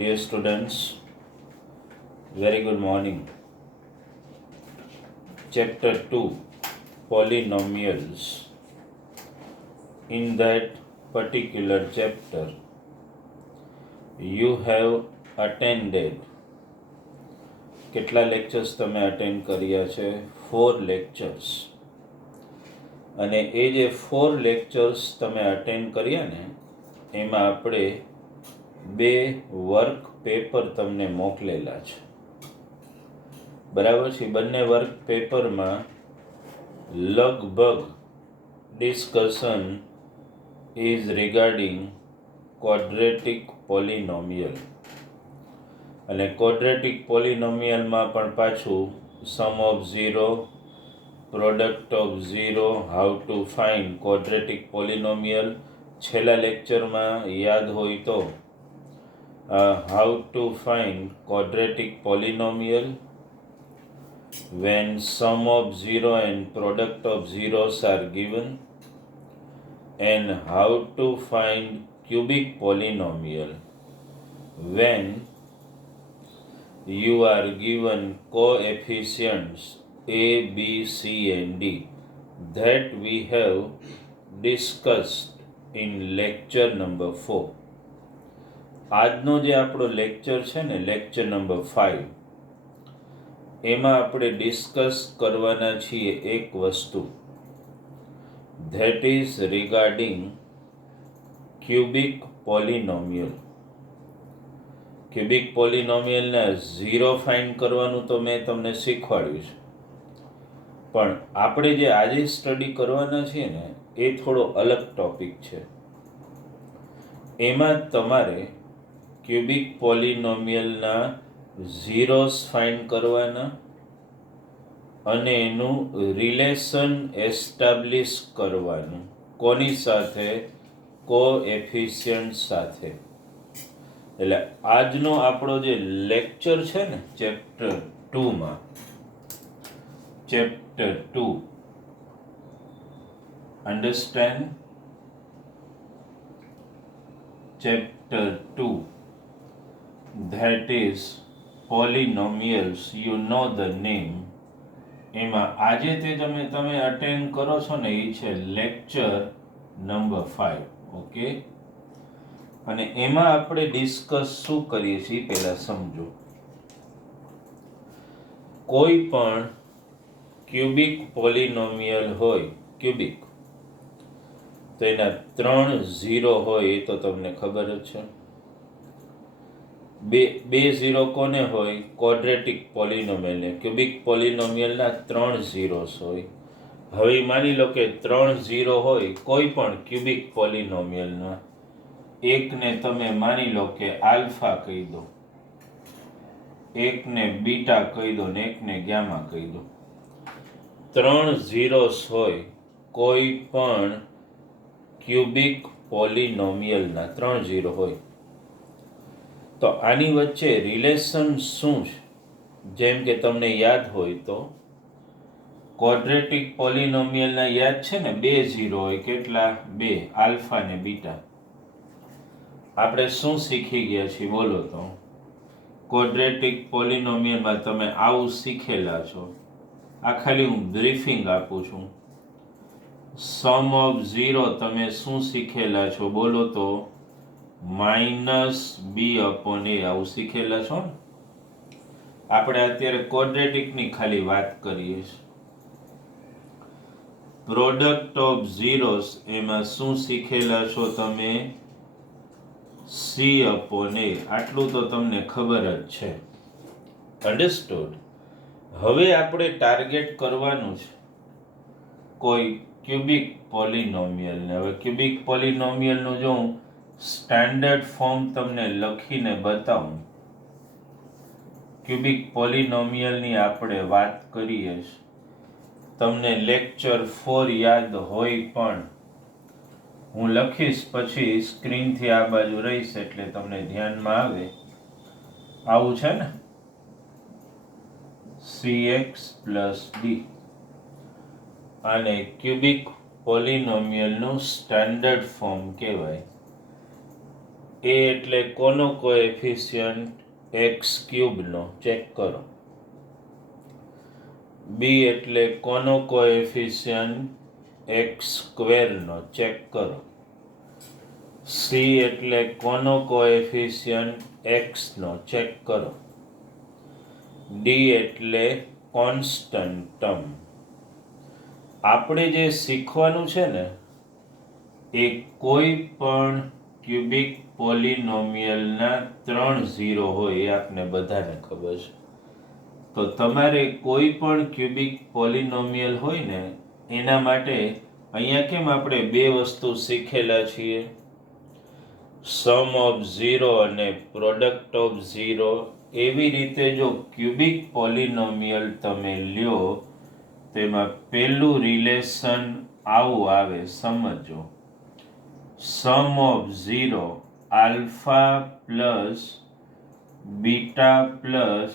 Dear students, very good morning. Chapter 2 Polynomials. In that particular chapter, you have attended. કેટલા lectures તમે attend કર્યા છે? 4 lectures. અને એ જે 4 લેક્ચર્સ તમે અટેન્ડ કર્યા ને, એમાં આપણે 2 વર્ક પેપર તમને મોકલેલા છે. બરાબર છે. બંને વર્ક પેપરમાં લગભગ discussion is regarding quadratic polynomial. અને ક્વોડ્રેટિક પોલિનોમિયલમાં પણ પાછું sum of zero, product of zero, how to find quadratic polynomial. છેલ્લા લેક્ચરમાં યાદ હોય તો how to find quadratic polynomial when sum of zero and product of zeros are given, and how to find cubic polynomial when you are given coefficients a, b, c and d, that we have discussed in lecture number 4. આજનો જે આપણો lecture છે ને, lecture number 5, એમાં આપણે discuss કરવાના છીએ એક વસ્તુ, that is regarding cubic polynomial. Cubic પોલિનોમિયલના ઝીરો ફાઇન્ડ કરવાનું તો મેં તમને શીખવાડ્યું છે, પણ આપણે જે આજે સ્ટડી કરવાના છીએ ને, એ થોડો અલગ ટોપિક છે. એમાં તમારે ક્યુબિક પોલિનોમિયલના ઝીરોસ ફાઇન્ડ કરવાના અને એનું રિલેશન એસ્ટાબ્લિશ કરવાનું. કોની સાથે? કોએફિશિયન્ટ સાથે. એટલે આજનો આપણો જે લેક્ચર છે ને, chapter 2 understand? Chapter 2, that is polynomials, you know the name. એમાં આજે તે તમે અટેન્ડ કરો છો ને, એ છે લેક્ચર નંબર 5. ઓકે. અને એમાં આપણે ડિસ્કસ શું કરીએ છીએ પહેલા સમજો. કોઈ પણ ક્યુબિક પોલિનોમિયલ હોય, ક્યુબિક, તો એના 3 ઝીરો હોય, એ તો તમને ખબર જ છે. બે ઝીરો કોને હોય? ક્વોડ્રેટિક પોલિનોમિયલને. ક્યુબિક પોલિનોમિયલના 3 ઝીરોસ હોય. હવે માની લો કે 3 ઝીરો હોય કોઈ પણ ક્યુબિક પોલિનોમિયલના, એકને તમે માની લો કે આલ્ફા કહી દો, એકને બીટા કહી દો ને એકને ગામા કહી દો. 3 ઝીરોસ હોય કોઈ પણ ક્યુબિક પોલિનોમિયલના, 3 ઝીરો હોય. તો આની વચ્ચે રિલેશન શું છે? જેમ કે તમને યાદ હોય તો ક્વોડ્રેટિક પોલિનોમિયલના યાદ છે ને, 2 ઝીરો હોય. કેટલા? 2, આલ્ફા ને બીટા. આપણે શું શીખી ગયા છીએ બોલો તો? ક્વોડ્રેટિક પોલિનોમિયલમાં તમે આવું શીખેલા છો. આ ખાલી હું બ્રીફિંગ આપું છું. સમ ઓફ ઝીરો તમે શું શીખેલા છો બોલો તો? -b/a, આવું શીખેલા છો ને. આપણે અત્યારે ક્વોડ્રેટિકની ખાલી વાત કરીએ છીએ. પ્રોડક્ટ ઓફ ઝીરોસ, એમાં શું શીખેલા છો તમે? c/a. આટલું તો તમને ખબર જ છે. અન્ડરસ્ટુડ? હવે આપણે ટાર્ગેટ કરવાનું છે કોઈ ક્યુબિક પોલિનોમિયલને. હવે ક્યુબિક પોલિનોમિયલનું જો હું સ્ટાન્ડર્ડ ફોર્મ તમને લખીને બતાવું, ક્યુબિક પોલિનોમિયલની આપણે વાત કરીએ. તમને લેક્ચર 4 યાદ હોય પણ હું લખીશ, પછી સ્ક્રીનથી આ બાજુ રહીશ એટલે તમને ધ્યાનમાં આવે. આવું છે ને, cx + d. આને ક્યુબિક પોલિનોમિયલનું સ્ટાન્ડર્ડ ફોર્મ કહેવાય. એ એટલે કોનો કોએફિશિયન્ટ એક્સ ક્યુબનો ચેક કરો. બી એટલે કોનો કોએફિશિયન્ટ એક્સ સ્ક્વેરનો ચેક કરો. સી એટલે કોનો કોએફિશિયન્ટ એક્સનો ચેક કરો. ડી એટલે કોન્સ્ટન્ટ ટર્મ. આપણે જે શીખવાનું છે ને એ કોઈ પણ ક્યુબિક પોલિનોમિયલના 3 ઝીરો હોય એ આપને બધાને ખબર છે. તો તમારે કોઈ પણ ક્યુબિક પોલિનોમિયલ હોય ને એના માટે અહીંયા કેમ આપણે બે વસ્તુ શીખેલા છીએ, સમ ઓફ ઝીરો અને પ્રોડક્ટ ઓફ ઝીરો. એવી રીતે જો ક્યુબિક પોલિનોમિયલ તમે લ્યો તેમાં પહેલું રિલેશન આવું આવે, સમજો. Sum of zero alpha plus beta plus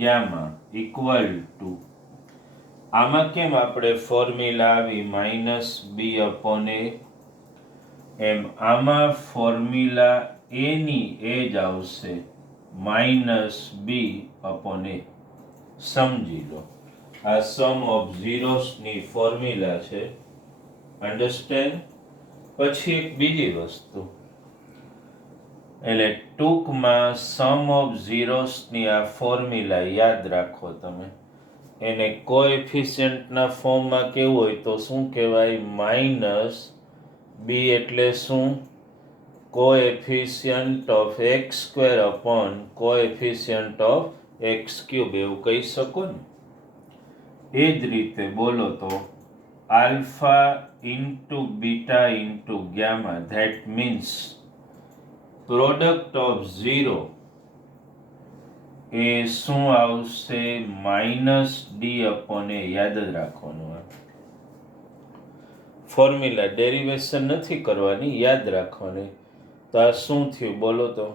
gamma equal to, આમાં કેમ આપણે ફોર્મ્યુલા આવી -b/a, એમ આમાં ફોર્મ્યુલા a ની એ જ આવશે -b/a. સમજી લો, આ સમ ઓફ ઝીરોસ ની ફોર્મ્યુલા છે. અન્ડરસ્ટેન્ડ? પછી એક બીજી વસ્તુ, એટલે ટૂંકમાં સમ ઓફ ઝીરોસ ની આ ફોર્મ્યુલા યાદ રાખો તમે. એને કોએફિશિયન્ટના ફોર્મમાં કેવું હોય તો શું કહેવાય? -b એટલે શું? Coefficient of x square upon coefficient of x cube, એવું કહી શકો ને. એ જ રીતે બોલો તો alpha into beta into gamma, that means product of zero એ શું આવશે? -d/a. યાદ જ રાખવાનું. આ ફોર્મ્યુલા ડેરિવેશન નથી કરવાની, યાદ રાખવાની. તો આ શું થયું બોલો તો?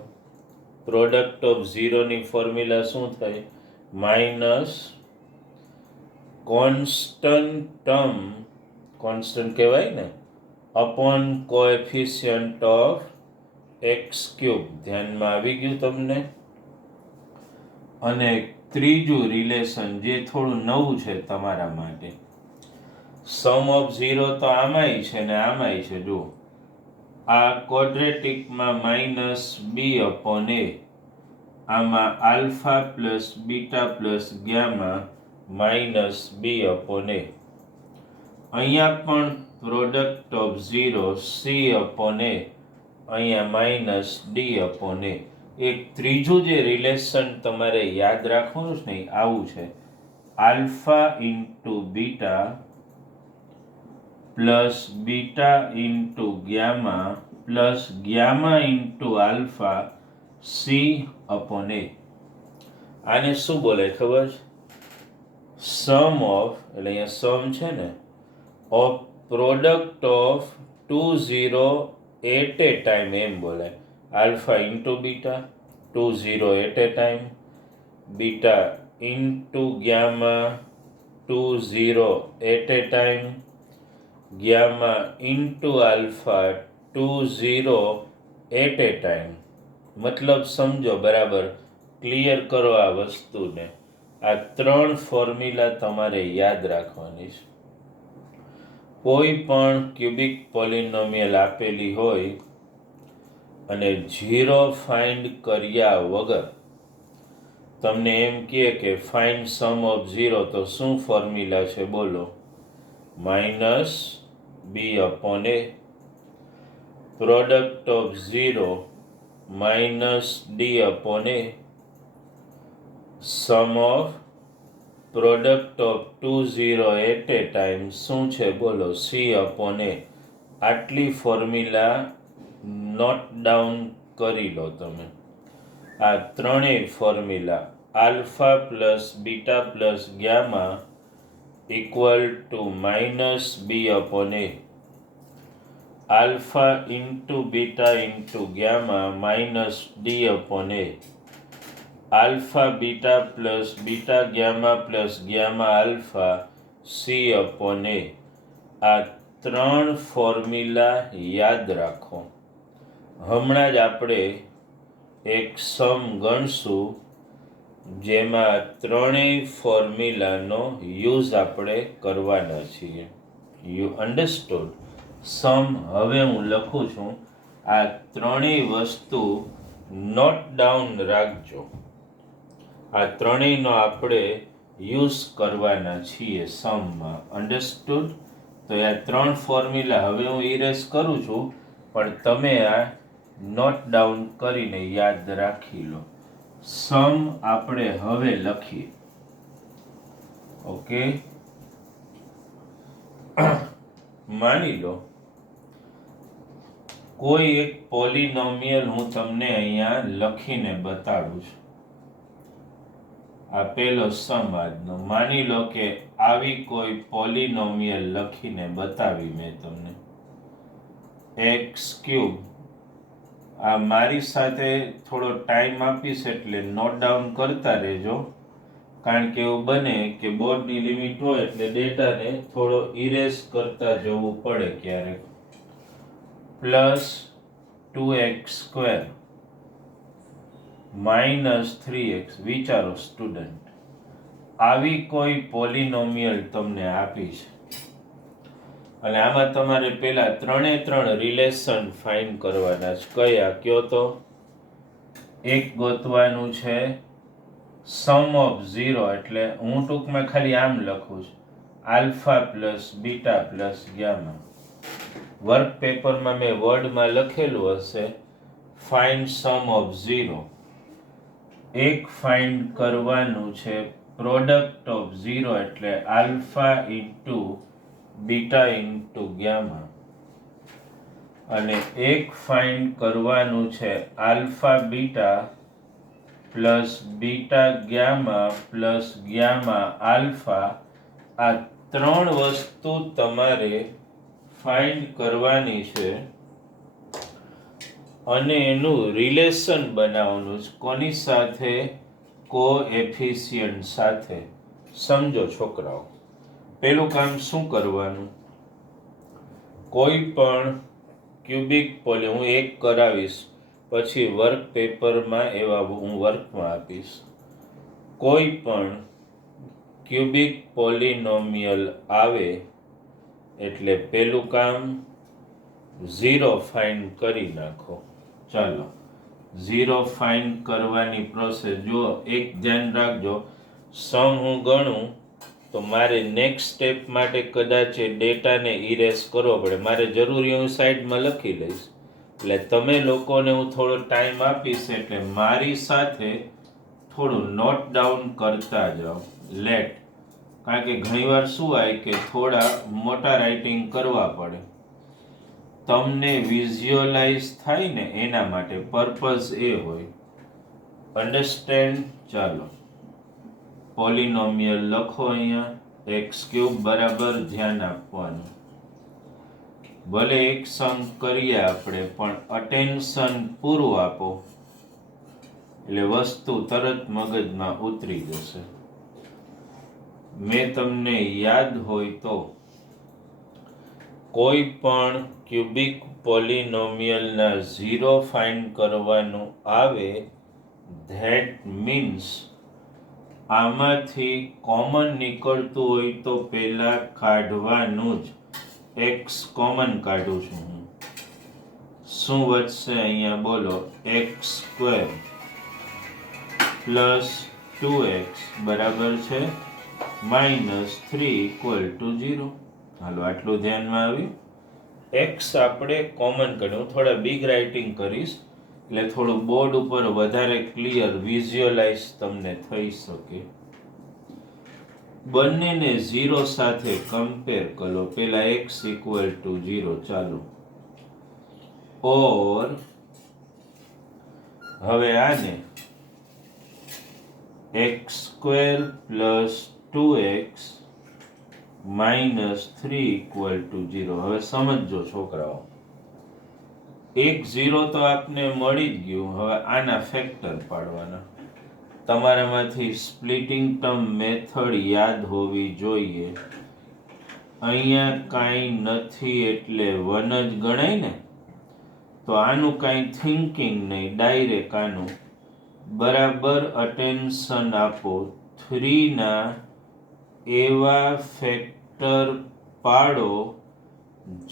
પ્રોડક્ટ ઓફ ઝીરોની ફોર્મ્યુલા શું થઈ? માઇનસ કોન્સ્ટન્ટ ટર્મ, કોન્સ્ટન્ટ કહેવાય ને, upon coefficient of x cube. ધ્યાનમાં આવી ગયું તમને? અને ત્રીજું રિલેશન જે થોડું નવું છે તમારા માટે, સમ ઓફ ઝીરો તો આમાંય છે ને આમાંય છે. જો આ ક્વોડ્રેટિકમાં -b/a, આમાં alpha plus beta plus gamma -b/a. અહીંયા પણ પ્રોડક્ટ ઓફ ઝીરો c/a, અહીંયા -d/a. એક ત્રીજું જે રિલેશન તમારે યાદ રાખવાનું છે ને આવું છે, alpha into beta plus beta into gamma plus gamma into alpha c/a. આને શું બોલે ખબર છે? સમ ઓફ, એટલે અહીંયા સમ છે ને, of product of 2 zero at a time, એમ બોલે. Alpha into beta 2 zero at a time, beta into gamma 2 zero at a time, gamma into alpha 2 zero at a time. મતલબ સમજો બરાબર, ક્લિયર કરો આ વસ્તુને. આ 3 ફોર્મ્યુલા તમારે યાદ રાખવાની છે. કોઈ પણ ક્યુબિક પોલિનોમિયલ આપેલી હોય અને ઝીરો ફાઇન્ડ કર્યા વગર તમને એમ કહે કે ફાઇન્ડ સમ ઓફ ઝીરો, તો શું ફોર્મ્યુલા છે બોલો? -b/a. Product of zero -d/a. Sum of product of 2 zero at a time શું છે બોલો? c/a. આટલી ફોર્મ્યુલા નોટ ડાઉન કરી લો તમે. આ ત્રણેય formula alpha plus beta plus gamma equal two -b/a, alpha into beta into gamma -d/a, alpha beta plus beta gamma plus gamma alpha c/a. આ 3 formula યાદ રાખો. હમણાં જ આપણે એક સમ ગણશું જેમાં ત્રણેય ફોર્મ્યુલાનો યુઝ આપણે કરવાના છીએ. You understood? સમ હવે હું લખું છું. આ ત્રણેય વસ્તુ નોટ ડાઉન રાખજો. આ ત્રણેયનો આપણે યુઝ કરવાના છીએ સમમાં. અન્ડરસ્ટુડ? તો આ ત્રણ ફોર્મ્યુલા હવે હું ઇરેઝ કરું છું, પણ તમે આ નોટ ડાઉન કરીને યાદ રાખી લો. સમ આપણે હવે લખીએ. ઓકે, માની લો કોઈ એક પોલિનોમિયલ હું તમને અહીંયા લખીને બતાડું છું. આ પહેલો સમ આજનો. માની લો કે આવી કોઈ પોલિનોમિયલ લખીને બતાવી મેં તમને. x³ આ મારી સાથે થોડો ટાઈમ આપીશ એટલે નોટ ડાઉન કરતા રહેજો, કારણ કે એવું બને કે બોર્ડની લિમિટ હોય એટલે ડેટાને થોડો ઇરેઝ કરતા જવું પડે ક્યારેક. +2x² -3x. વિચારો સ્ટુડન્ટ, આવી કોઈ પોલિનોમિયલ તમને આપી છે અને આમાં તમારે પહેલા ત્રણ રિલેશન ફાઇન્ડ કરવાના છે. કયા કયો તો? એક ગોતવાનું છે સમ ઓફ 0, એટલે હું ટૂંકમાં ખાલી આમ લખું છું, alpha plus beta plus gamma. Work પેપરમાં મેં વર્ડમાં લખેલું હશે ફાઇન્ડ સમ ઓફ 0. એક ફાઇન્ડ કરવાનું છે પ્રોડક્ટ ઓફ 0, એટલે alpha into beta into gamma. અને એક ફાઇન્ડ કરવાનું છે alpha beta plus beta gamma plus gamma alpha. આ ત્રણ વસ્તુ તમારે ફાઇન્ડ કરવાની છે અને એનું રિલેશન બનાવવાનું છે. કોની સાથે? કોએફિશિયન્ટ સાથે. સમજો છોકરાઓ, પેલું કામ શું કરવાનું? કોઈ પણ ક્યુબિક પોલી હું એક કરાવીશ, પછી વર્ક પેપરમાં એવા હું વર્કમાં આપીશ. કોઈ પણ ક્યુબિક પોલિનોમિયલ આવે એટલે પેલું કામ 0 ફાઇન્ડ કરી નાખો. ચાલો 0 ફાઇન્ડ કરવાની પ્રોસેસ જુઓ. એક ધ્યાન રાખજો, સમ હું ગણું તો મારે નેક્સ્ટ સ્ટેપ માટે કદાચ ડેટાને ઇરેઝ કરવો પડે. મારે જરૂરી હું સાઈડમાં લખી લઈશ, એટલે તમે લોકોને હું થોડો ટાઈમ આપીશ એટલે મારી સાથે થોડું નોટ ડાઉન કરતા જાઓ. લેટ, કારણ કે ઘણીવાર શું હોય કે થોડા મોટા રાઇટિંગ કરવા પડે, તમને વિઝ્યુઅલાઇઝ થાય ને એના માટે પર્પઝ એ હોય. અન્ડરસ્ટેન્ડ? ચાલો પોલિનોમિયલ લખો અહીંયા x³ બરાબર ધ્યાન આપવાનું. ભલે એક સમ કરીએ આપણે, પણ અટેન્શન પૂરું આપો એટલે વસ્તુ તરત મગજમાં ઉતરી જશે. મેં તમને યાદ હોય તો કોઈ પણ ક્યુબિક પોલિનોમિયલના 0 ફાઇન્ડ કરવાનું આવે, ધેટ મીન્સ આમાંથી કોમન નીકળતું હોય તો પહેલા કાઢવાનું જ. x કોમન કાઢું છું હું. શું વધશે અહીંયા બોલો? x² પ્લસ 2x બરાબર છે -3 = 0. હાલો આટલું ધ્યાનમાં આવ્યું. x આપણે કોમન કાઢ્યું. થોડા બિગ રાઇટિંગ કરીશ એટલે થોડું બોર્ડ ઉપર વધારે ક્લિયર વિઝ્યુઅલાઇઝ તમને થઈ શકે. બંનેને 0 સાથે કમ્પેર કરો. પેલા x = 0. ચાલો, ઓર હવે આને x² પ્લસ 2x -3 = 0. હવે સમજો છોકરાઓ, એક 0 તો આપને મળી જ ગયું. હવે આના ફેક્ટર પાડવાના. તમારામાંથી સ્પ્લિટિંગ ટર્મ મેથડ યાદ હોવી જોઈએ. અહીંયા કાંઈ નથી એટલે 1 જ ગણાય ને. તો આનું કાંઈ થિંકિંગ નહીં, ડાયરેક્ટ આનું બરાબર અટેન્શન આપો. 3ના એવા ફેક્ટર પાડો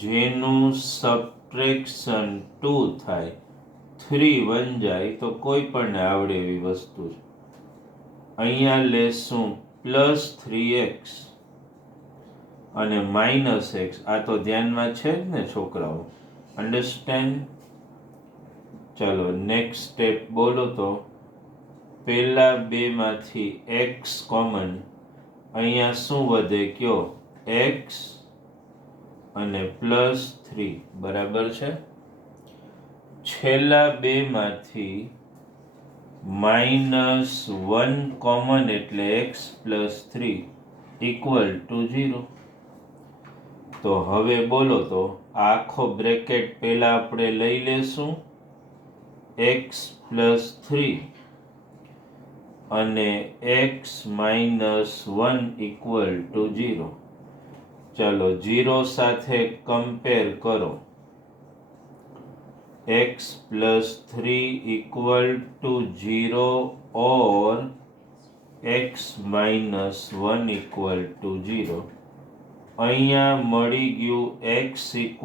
જેનું સબટ્રેક્શન 2 થાય. 3 1 જાય તો કોઈ પણ આવડે એવી વસ્તુ છે. અહીંયા લેશું +3x અને -x. આ તો ધ્યાનમાં છે જ ને છોકરાઓ, અન્ડરસ્ટેન્ડ? ચલો નેક્સ્ટ સ્ટેપ બોલો તો. પહેલા બેમાંથી x કોમન, અહીંયા શું વધે કયો? x અને +3, બરાબર છે. છેલ્લા બેમાંથી -1 કોમન એટલે x + 3 = 0. તો હવે બોલો તો આખો બ્રેકેટ પહેલા આપણે લઈ લેશું, x + 3 અને x - 1 = 0. ચલો 0 સાથે કમ્પેર કરો. x + 3 = 0 or x - 1 = 0. અહીંયા મળી ગયું x =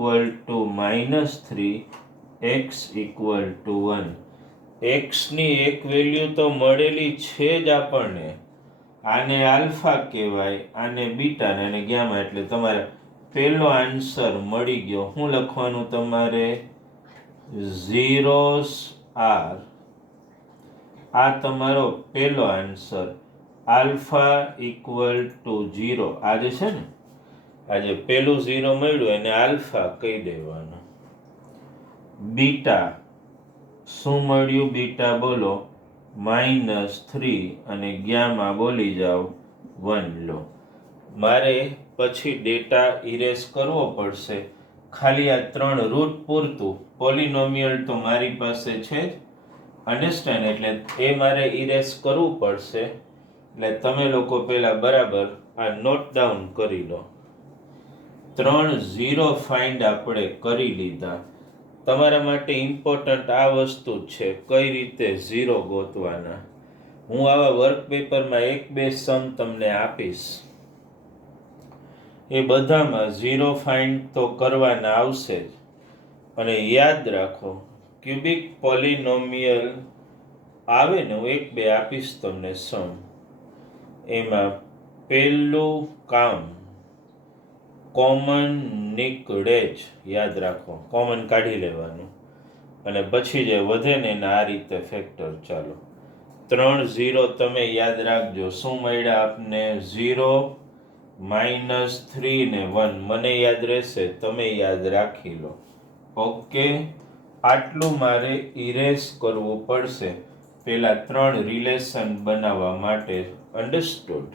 -3, x = 1. x ની એક વેલ્યુ તો મળેલી છે જ આપણને. આને આલ્ફા કહેવાય, આને બીટા અને ગામા. એટલે તમારે પહેલો આન્સર મળી ગયો. શું લખવાનું તમારે? zeros are. આ તમારો પહેલો આન્સર. આલ્ફા = 0. આ જે છે ને, આજે પહેલું 0 મળ્યું એને આલ્ફા કહી દેવાનું. બીટા શું મળ્યું? બીટા બોલો -3 અને ગામા બોલી જાઓ 1. લો, મારે પછી ડેટા ઇરેઝ કરવો પડશે. ખાલી આ 3 રૂટ પૂરતું. પોલિનોમિયલ તો મારી પાસે છે જ, અન્ડરસ્ટેન્ડ? એટલે એ મારે ઇરેઝ કરવું પડશે. એટલે તમે લોકો પહેલા બરાબર આ નોટ ડાઉન કરી લો. 3 0 ફાઇન્ડ આપણે કરી લીધા. તમારા માટે ઇમ્પોર્ટન્ટ આ વસ્તુ છે, કઈ રીતે 0 ગોતવાના. હું આવા વર્ક પેપરમાં 1-2 સમ તમને આપીશ. એ બધામાં 0 ફાઇન્ડ તો કરવાના આવશે જ. અને યાદ રાખો, ક્યુબિક પોલિનોમિયલ આવે ને, હું 1-2 આપીશ તમને સમ. એમાં પહેલું કામ કોમન નીકળે જ, યાદ રાખો. કોમન કાઢી લેવાનું અને પછી જે વધે ને એને આ રીતે ફેક્ટર. ચાલો 3 0 તમે યાદ રાખજો. શું મળ્યા આપને? 0 -3 ને 1. મને યાદ રહેશે, તમે યાદ રાખી લો. ઓકે, આટલું મારે ઇરેઝ કરવું પડશે પેલા 3 રિલેશન બનાવવા માટે. અન્ડરસ્ટુડ?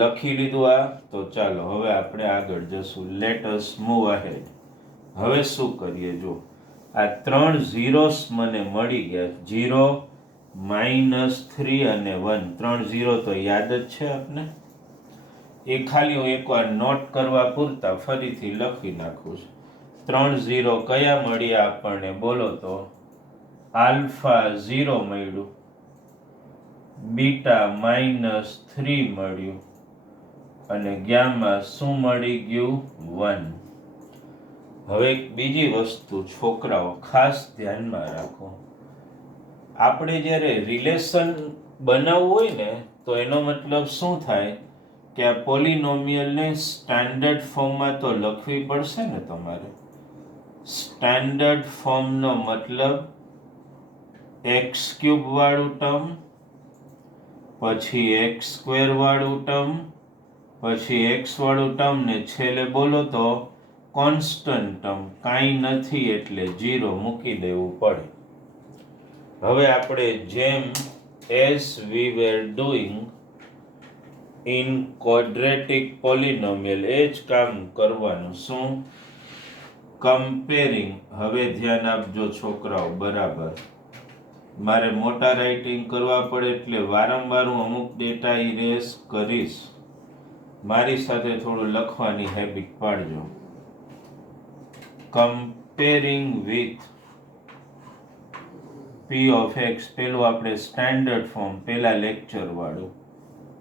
લખી લીધું આ? તો ચાલો હવે આપણે આગળ જશું. Let us move ahead. હવે શું કરીએ? જો આ 3 zeros મને મળી ગયા. 0 -3 અને 1. 3 0 તો યાદ જ છે આપને. એ ખાલી હું એકવાર નોટ કરવા પૂરતા ફરીથી લખી નાખું છું. 3 0 કયા મળ્યા આપણને બોલો તો? આલ્ફા 0 મળ્યું, બીટા -3 મળ્યું અને ગામા શું મળી ગયું? 1. હવે એક બીજી વસ્તુ છોકરાઓ ખાસ ધ્યાનમાં રાખો. આપણે જ્યારે રિલેશન બનાવવું હોય ને, તો એનો મતલબ શું થાય કે આ પોલિનોમિયલને સ્ટાન્ડર્ડ ફોર્મમાં તો લખવી પડશે ને તમારે. સ્ટાન્ડર્ડ ફોર્મનો મતલબ x³ વાળું ટર્મ, પછી x² વાળું ટર્મ, પછી x વાળું ટર્મ ને છેલ્લે બોલો તો કોન્સ્ટન્ટ ટર્મ. કાંઈ નથી એટલે 0 મૂકી દેવું પડે. હવે આપણે જેમ as we were doing in quadratic polynomial એ જ કામ કરવાનું. શું? કમ્પેરિંગ. હવે ધ્યાન આપજો છોકરાઓ બરાબર. મારે મોટા રાઇટિંગ કરવા પડે એટલે વારંવાર હું અમુક ડેટા ઇરેઝ કરીશ. મારી સાથે થોડું લખવાની હેબિટ પાડજો. Comparing comparing with p of x, પેલું આપણે સ્ટાન્ડર્ડ ફોર્મ પેલા લેક્ચર વાળું,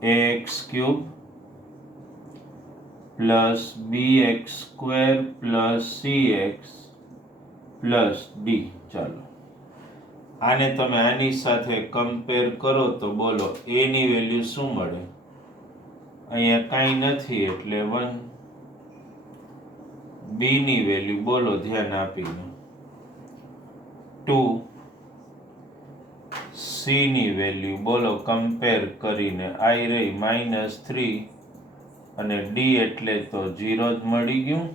ax³ plus bx² plus cx plus d. ચાલો આને તમે આની સાથે કમ્પેર કરો તો બોલો a ની વેલ્યુ શું મળે? અહીંયા કાંઈ નથી એટલે 1. b ની વેલ્યુ બોલો ધ્યાન આપીને 2. c ની વેલ્યુ બોલો કમ્પેર કરીને i રહી -3 અને d એટલે તો 0 જ મળી ગયું.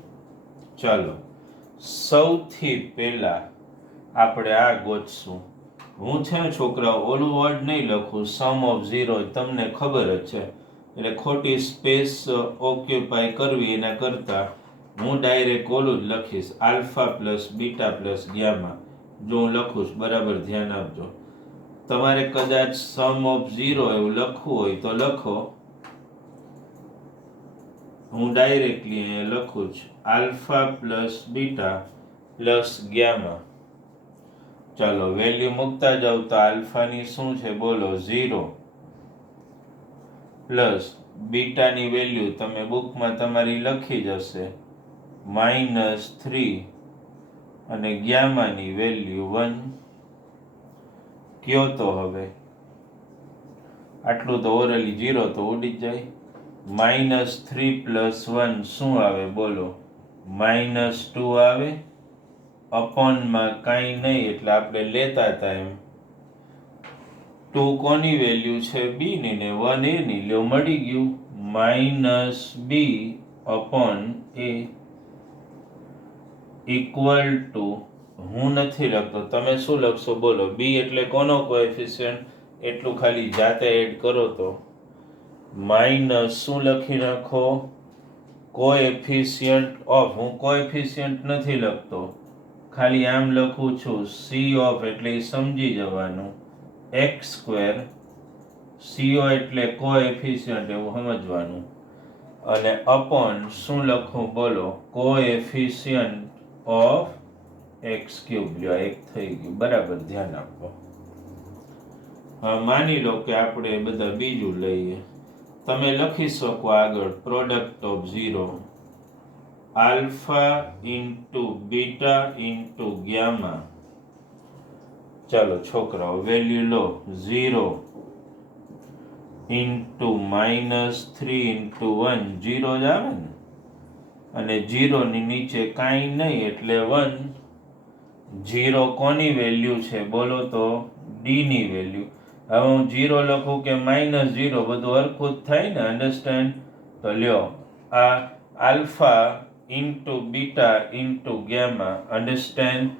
ચાલો સૌથી પહેલા આપણે આ ગોતશું. હું છે ને છોકરા ઓલું વર્ડ નહીં લખું, સમ ઓફ 0, તમને ખબર જ છે, એટલે ખોટી સ્પેસ ઓક્યુપાય કરવી એના કરતાં હું ડાયરેક્ટ ઓલું જ લખીશ, alpha plus beta plus gamma. જો હું લખું છું બરાબર ધ્યાન આપજો. તમારે કદાચ સમ ઓફ 0 એવું લખવું હોય તો લખો. હું ડાયરેક્ટલી અહીંયા લખું છું alpha plus beta plus gamma. ચાલો વેલ્યુ મૂકતા જાવ તો આલ્ફાની શું છે બોલો 0 પ્લસ બીટાની વેલ્યુ તમે બુકમાં તમારી લખી જશે -3 અને ગામાની વેલ્યુ 1. કયો તો હવે આટલું તો ઓરલી 0 તો ઉડી જ જાય. -3 પ્લસ 1 શું આવે બોલો? -2 આવે. અપોનમાં કાંઈ નહીં એટલે આપણે લેતા હતા એમ. 2 કોની વેલ્યુ છે? b ની ને 1 a ની. લ્યો મળી ગયું -b upon a equal to, હું નથી લખતો, તમે શું લખશો બોલો? b એટલે કોનો કોએફિશિયન્ટ? એટલું ખાલી જાતે એડ કરો તો માઇનસ શું લખી નાખો? Coefficient of. હું કોએફિશિયન્ટ નથી લખતો, ખાલી આમ લખું છું c ઓફ, એટલે સમજી જવાનું x². co એટલે કોએફિશિયન્ટ એવું સમજવાનું. અને અપોન શું લખું બોલો? Coefficient of x³. લ્યો એક થઈ ગયું બરાબર, ધ્યાન આપો. હા માની લો કે આપણે બધા બીજું લઈએ. તમે લખી શકો આગળ product of 0 alpha into beta into gamma. ચાલો છોકરાઓ વેલ્યુ લો 0 ઇન્ટુ -3 ઇન્ટુ 1, 0 જ આવે ને, અને 0 ની નીચે કાંઈ નહીં એટલે 1. 0 કોની વેલ્યુ છે બોલો તો? d ની વેલ્યુ. હવે હું 0 લખું કે -0 બધું હરખું જ થાય ને, અન્ડરસ્ટેન્ડ? તો લ્યો આ alpha into beta into gamma, understand?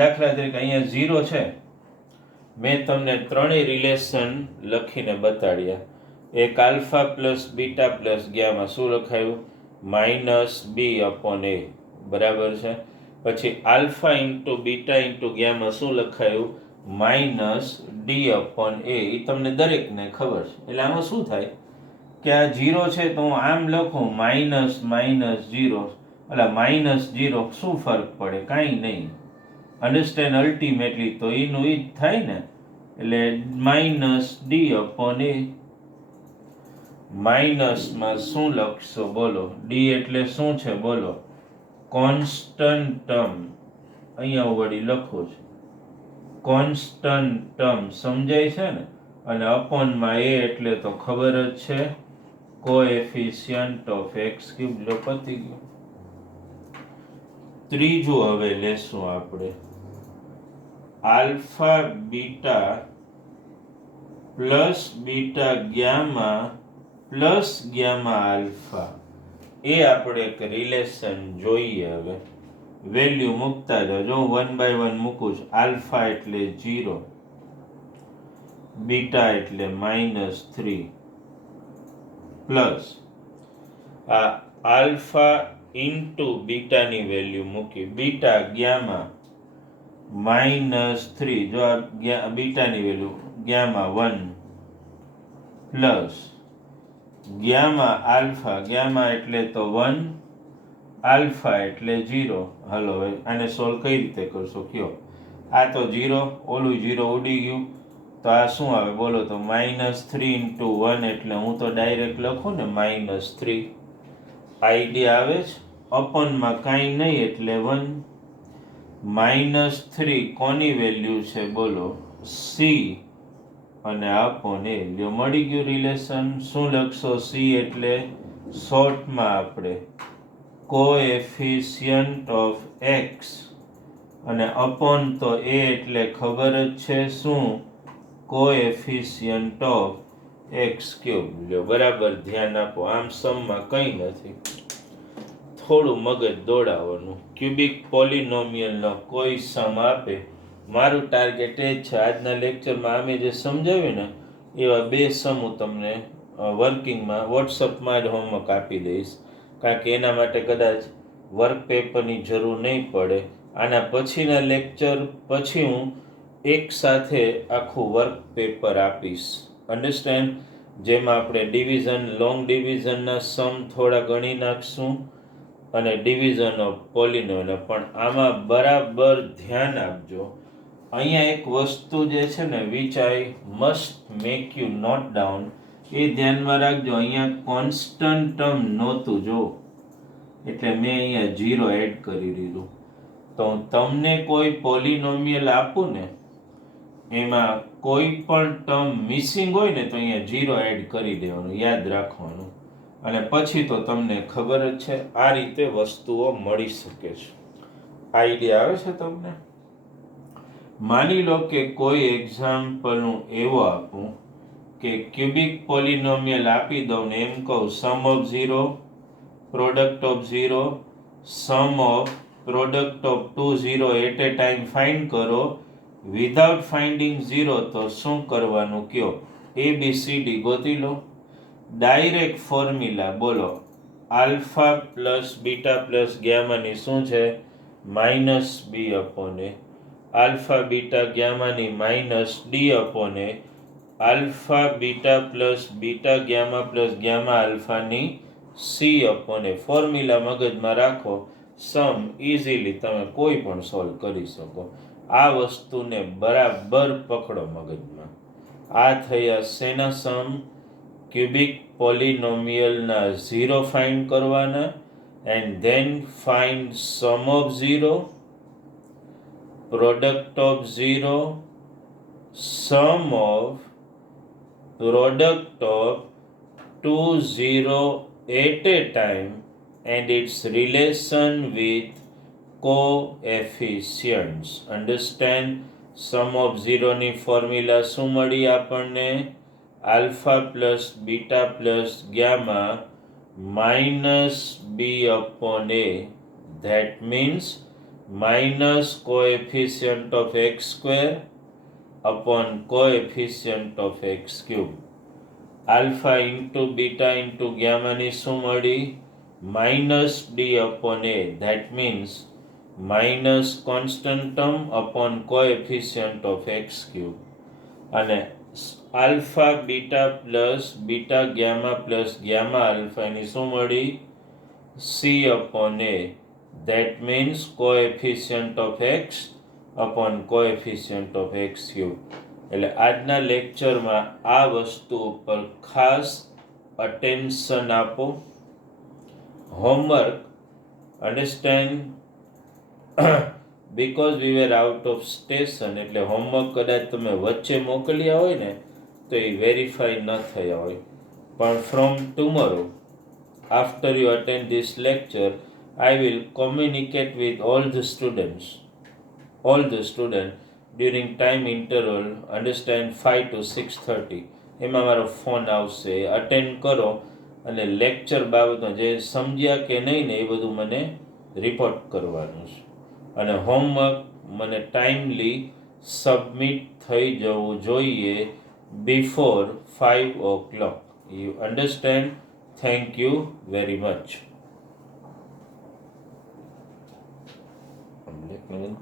દાખલા તરીકે અહીંયા 0 છે, મેં તમને ત્રણેય રિલેશન લખીને બતાડ્યા. એક alpha plus beta plus gamma શું લખાયું? -b અપોન a બરાબર છે. પછી alpha into beta into gamma શું લખાયું? -d upon a. એ તમને દરેકને ખબર છે. એટલે આમાં શું થાય કે આ 0 છે તો હું આમ લખું -0, એટલે -0 શું ફરક પડે? કાંઈ નહીં, અન્ડરસ્ટેન્ડ? અલ્ટિમેટલી તો એનું એ જ થાય ને, એટલે -d અપોન a. માઇનસમાં શું લખશો બોલો? d એટલે શું છે બોલો? Constant term. અહીંયા વળી લખું છું કોન્સ્ટન્ટ ટર્મ, સમજાય છે ને? અને અપોનમાં a એટલે તો ખબર જ છે, કોએફિશિયન્ટ ઓફ x³. લો પતી ગયું. ત્રીજું હવે લેશું આપણે alpha beta plus beta gamma plus gamma alpha. એ આપણે એક રિલેશન જોઈએ. હવે વેલ્યુ મૂકતા જાઓ. હું 1 by 1 મૂકું છું. આલ્ફા એટલે 0, બીટા એટલે -3 પ્લસ આ આલ્ફા ઇન્ટુ બીટાની વેલ્યુ મૂકી, બીટા ગામા -3, જો આ બીટાની value gamma 1 plus gamma alpha, gamma એટલે તો 1, આલ્ફા એટલે 0. હાલો હવે આને સોલ્વ કઈ રીતે કરશો કયો? આ તો 0, ઓલું 0 ઉડી ગયું, તો આ શું આવે બોલો તો -3 × 1 એટલે હું તો ડાયરેક્ટ લખું ને -3. આઈડિયા આવે છે? અપનમાં કાંઈ નહીં એટલે 1. -3 કોની વેલ્યુ છે બોલો? c અને અપોન એ. લ્યો મળી ગયું રિલેશન. શું લખશો? c એટલે શોર્ટમાં આપણે કોએફિશિયન્ટ ઓફ x અને અપોન તો એ એટલે ખબર જ છે શું? Coefficient of x³. લ્યો બરાબર ધ્યાન આપો. આમ સમમાં કંઈ નથી, થોડું મગજ દોડાવવાનું. ક્યુબિક પોલિનોમિયલનો કોઈ સમ આપે, મારું ટાર્ગેટ એ જ છે આજના લેક્ચરમાં અમે જે સમજાવ્યું ને એવા 2 સમ હું તમને વર્કિંગમાં વોટ્સઅપમાં જ હોમવર્ક આપી દઈશ, કારણ કે એના માટે કદાચ વર્ક પેપરની જરૂર નહીં પડે. આના પછીના લેક્ચર પછી હું એક સાથે આખું વર્ક પેપર આપીશ. અન્ડરસ્ટેન્ડ? જેમાં આપણે ડિવિઝન, લોંગ ડિવિઝનના સમ થોડા ગણી નાખશું અને ડિવિઝન ઓફ પોલિનોમિયલ. પણ આમાં બરાબર ધ્યાન આપજો. અહીંયા એક વસ્તુ જે છે ને which I must make you note down, એ ધ્યાનમાં રાખજો. અહીંયા કોન્સ્ટન્ટ ટર્મ નહોતું જો, એટલે મેં અહીંયા 0 એડ કરી દીધું. તો તમને કોઈ પોલિનોમિયલ આપું ને એમાં કોઈ પણ ટર્મ મિસિંગ હોય ને તો અહીંયા 0 એડ કરી દેવાનું, યાદ રાખવાનું. અને પછી તો તમને ખબર જ છે આ રીતે વસ્તુઓ મળી શકે છે. આઈડિયા આવે છે તમને? માની લો કે કોઈ એક્ઝામ્પલ હું એવો આપું કે ક્યુબિક પોલિનોમિયલ આપી દઉં ને એમ કહું sum of 0, product of 0, sum of product of 2 0 at a time find કરો વિધાઉટ ફાઇન્ડિંગ 0. તો શું કરવાનું કયો? ABCD ગોતી લો. ડાયરેક્ટ ફોર્મ્યુલા બોલો, આલ્ફા પ્લસ બીટા પ્લસ ગામાની શું છે? -b/a. આલ્ફા બીટા ગામાની -d/a. Alpha beta plus beta gamma plus gamma આલ્ફાની c/a. ફોર્મ્યુલા મગજમાં રાખો. સમ ઇઝીલી તમે કોઈ પણ સોલ્વ કરી શકો. આ વસ્તુને બરાબર પકડો મગજમાં. આ થયા શેના સમ? ક્યુબિક પોલિનોમિયલના 0 ફાઇન્ડ કરવાના and then find sum of 0, product of 0, sum of product of 2 0 at a time and its relation with coefficients. Understand? Sum of 0 ની ફોર્મ્યુલા શું મળી આપણને? Alpha plus beta plus gamma -b/a. That means minus coefficient of x² upon coefficient of x³. Alpha into beta into ગામાની શું મળી? -d/a. That means minus constant term upon coefficient of x³. અને alpha beta plus beta gamma plus gamma આલ્ફાની શું મળી? c/a. That means coefficient of x upon coefficient of x³. એટલે આજના લેક્ચરમાં આ વસ્તુ ઉપર ખાસ અટેન્શન આપો. Homework understand because we were out of station, એટલે હોમવર્ક કદાચ તમે વચ્ચે મોકલ્યા હોય ને તો એ વેરીફાઈ ન થયા હોય. પણ from tomorrow after you attend this lecture I will communicate with all the students during time interval, understand 5 to 6:30. એમાં મારો ફોન આવશે, અટેન્ડ કરો અને લેક્ચર બાબતમાં જે સમજ્યા કે નહીં ને એ બધું મને રિપોર્ટ કરવાનું છે. અને હોમવર્ક મને ટાઈમલી સબમિટ થઈ જવું જોઈએ before 5 o'clock. You understand? Thank you very much. Black melon